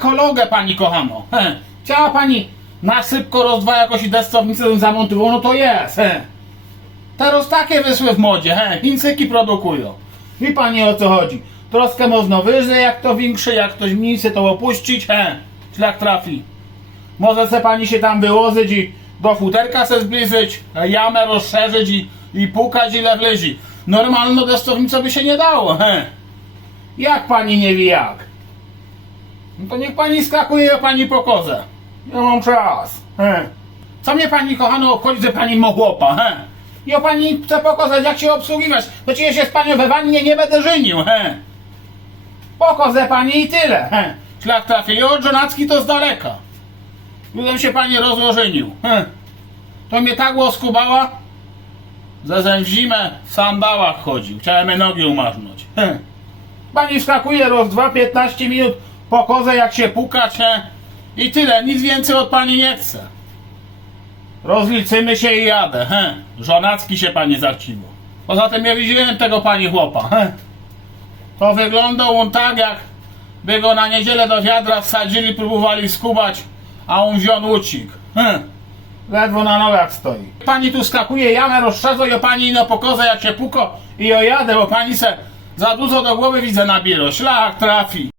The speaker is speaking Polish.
ekologę pani kochano. He. Chciała pani na szybko rozdwa jakoś i destownicę zamontował, no to jest. He. Teraz takie wyszły w modzie, he. Chińczyki produkują. Wie pani o co chodzi. Troszkę można wyżej, jak to większe, jak ktoś mniejszy, to opuścić, he. Szlak trafi. Może se pani się tam wyłożyć i do futerka se zbliżyć, jamę rozszerzyć i, i pukać ile wlezi. Normalną destownicą by się nie dało, he. Jak pani nie wie jak? No to niech pani skakuje, ja pani pokozę. Ja mam czas. He. Co mnie pani kochano obchodzi, że pani ma chłopa, he? Ja pani chcę pokazać jak się obsługiwać. Przecież się z panią we wannie nie będę żenił, he. Pokozę pani i tyle, he. Szlak trafi. I od żonacki to z daleka. Gdybym się pani rozłożynił. he. To mnie tak łoskubała, zeń w zimę w sandałach chodził. Chciałem nogi umarznąć. he. Pani wskakuje roz 2, 15 minut po kozę jak się pukać he? i tyle, nic więcej od pani nie chcę. Rozliczymy się i jadę. He? Żonacki się pani zaciło. Poza tym ja widziałem tego pani chłopa. He? To wyglądał on tak jak by go na niedzielę do wiadra wsadzili, próbowali skubać, a on wziął łucik. He? Ledwo na nogach stoi. Pani tu skakuje, jamę rozszerzą i o pani no pokozę jak się puko i o jadę, bo pani se za dużo do głowy widzę nabierze. Szlak trafi.